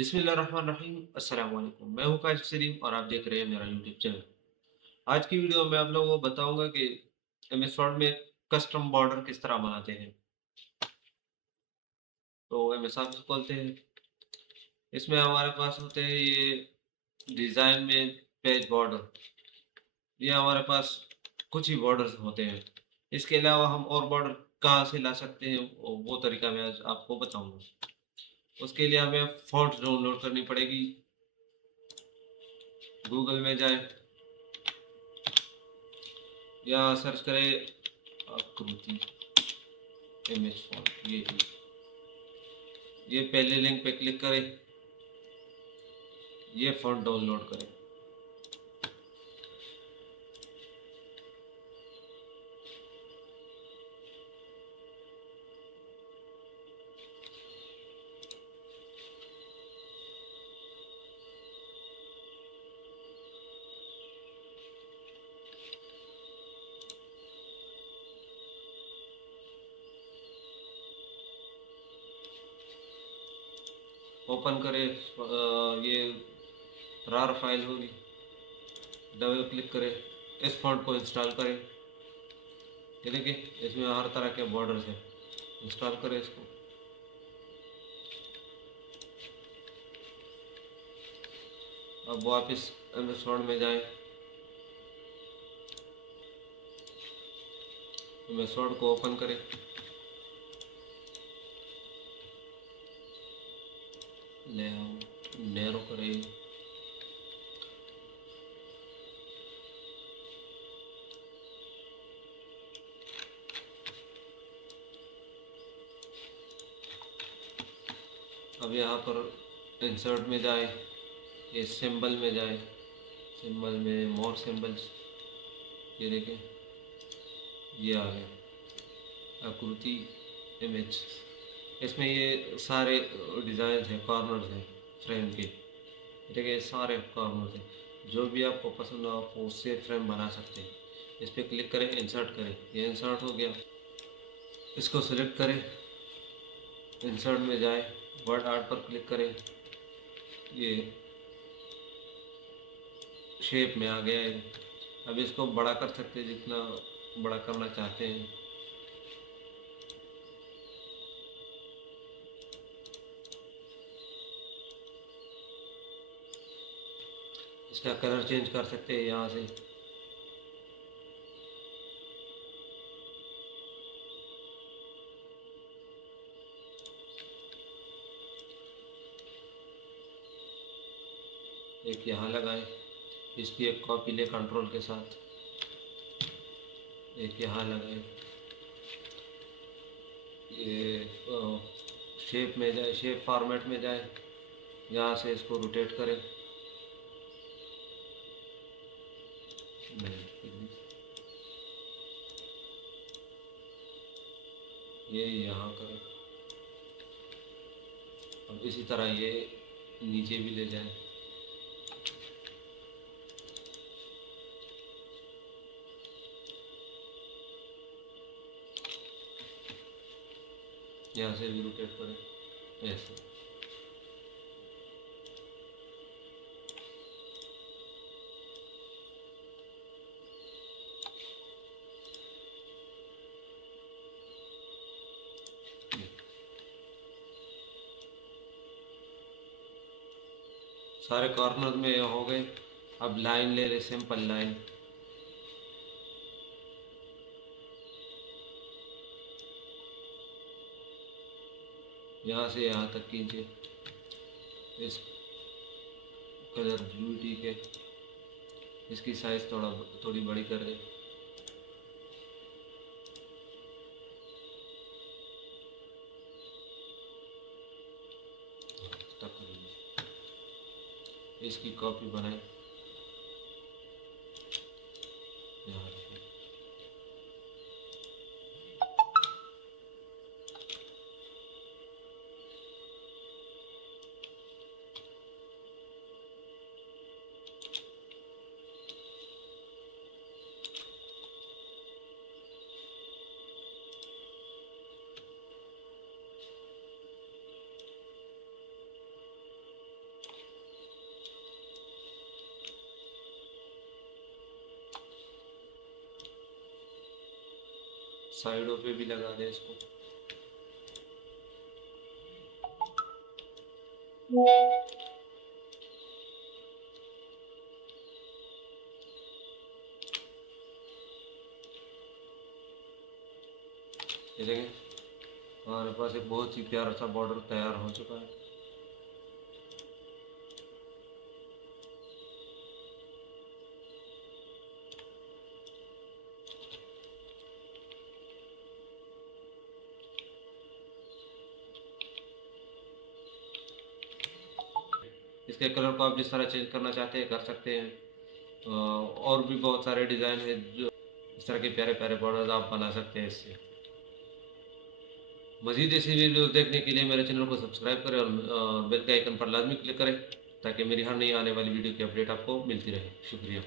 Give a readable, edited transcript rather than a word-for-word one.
बिस्मिल्लाहिर्रहमानिर्रहीम। अस्सलाम वालेकुम। मैं हूँ काशिफ सलीम और आप देख रहे हैं मेरा यूट्यूब चैनल। आज की वीडियो में आप लोगों को बताऊंगा कि एमएस वर्ड में कस्टम बॉर्डर किस तरह बनाते हैं। तो एमएस ऑफिस खोलते हैं। इसमें हमारे पास होते हैं ये डिज़ाइन में पेज बॉर्डर। ये हमारे पास कुछ ही बॉर्डर्स होते हैं। इसके अलावा हम और बॉर्डर कहाँ से ला सकते हैं वो तरीका मैं आज आपको बताऊंगा। उसके लिए हमें फ़ॉन्ट डाउनलोड करनी पड़ेगी। गूगल में जाएं या सर्च करें आकृति इमेज फॉन्ट। ये पहले लिंक पे क्लिक करें। ये फॉन्ट डाउनलोड करें। ओपन करें। ये रार फाइल होगी। डबल क्लिक करें। इस फॉन्ट को इंस्टॉल करें। ये देखिए इसमें हर तरह के बॉर्डर्स हैं। इंस्टॉल करें इसको। अब वापस एमएस वर्ड में जाएं। एमएस वर्ड को ओपन करें। लेआउट नैरो करें। अब यहाँ पर इंसर्ट में जाएं। ये सिंबल में जाएं। सिंबल में मोर सिंबल्स। ये देखें ये आ गए आकृति इमेज। इसमें ये सारे डिज़ाइन हैं, कॉर्नर्स हैं फ्रेम के। देखिए ये सारे कॉर्नर्स हैं। जो भी आपको पसंद हो आप उससे फ्रेम बना सकते हैं। इस पर क्लिक करें, इंसर्ट करें। ये इंसर्ट हो गया। इसको सिलेक्ट करें। इंसर्ट में जाएं। वर्ड आर्ट पर क्लिक करें। ये शेप में आ गया है। अब इसको बड़ा कर सकते हैं जितना बड़ा करना चाहते हैं। इसका कलर चेंज कर सकते हैं यहाँ से। एक यहाँ लगाएं। इसकी एक कॉपी ले कंट्रोल के साथ। एक यहाँ लगाएं। ये शेप में जाए, शेप फॉर्मेट में जाए। यहाँ से इसको रोटेट करें। नहीं, ये यहाँ करें। अब इसी तरह ये नीचे भी ले जाएं। यहाँ से भी रोटेट करें ऐसे। सारे कॉर्नर में हो गए। अब लाइन ले रहे, सिंपल लाइन। यहाँ से यहाँ तक कीजिए। इस कलर ब्लू, ठीक है। इसकी साइज थोड़ी बड़ी कर दे। इसकी कॉपी बनाए। यहाँ से साइडों पे भी लगा दें इसको। ये देखें, हमारे पास एक बहुत ही प्यारा सा बॉर्डर तैयार हो चुका है। इसके कलर को आप जिस तरह चेंज करना चाहते हैं कर सकते हैं। और भी बहुत सारे डिज़ाइन है जो इस तरह के प्यारे प्यारे बॉर्डर्स आप बना सकते हैं इससे। मज़ीद ऐसी वीडियोस देखने के लिए मेरे चैनल को सब्सक्राइब करें और बेल के आइकन पर लाजमी क्लिक करें ताकि मेरी हर नई आने वाली वीडियो की अपडेट आपको मिलती रहे। शुक्रिया।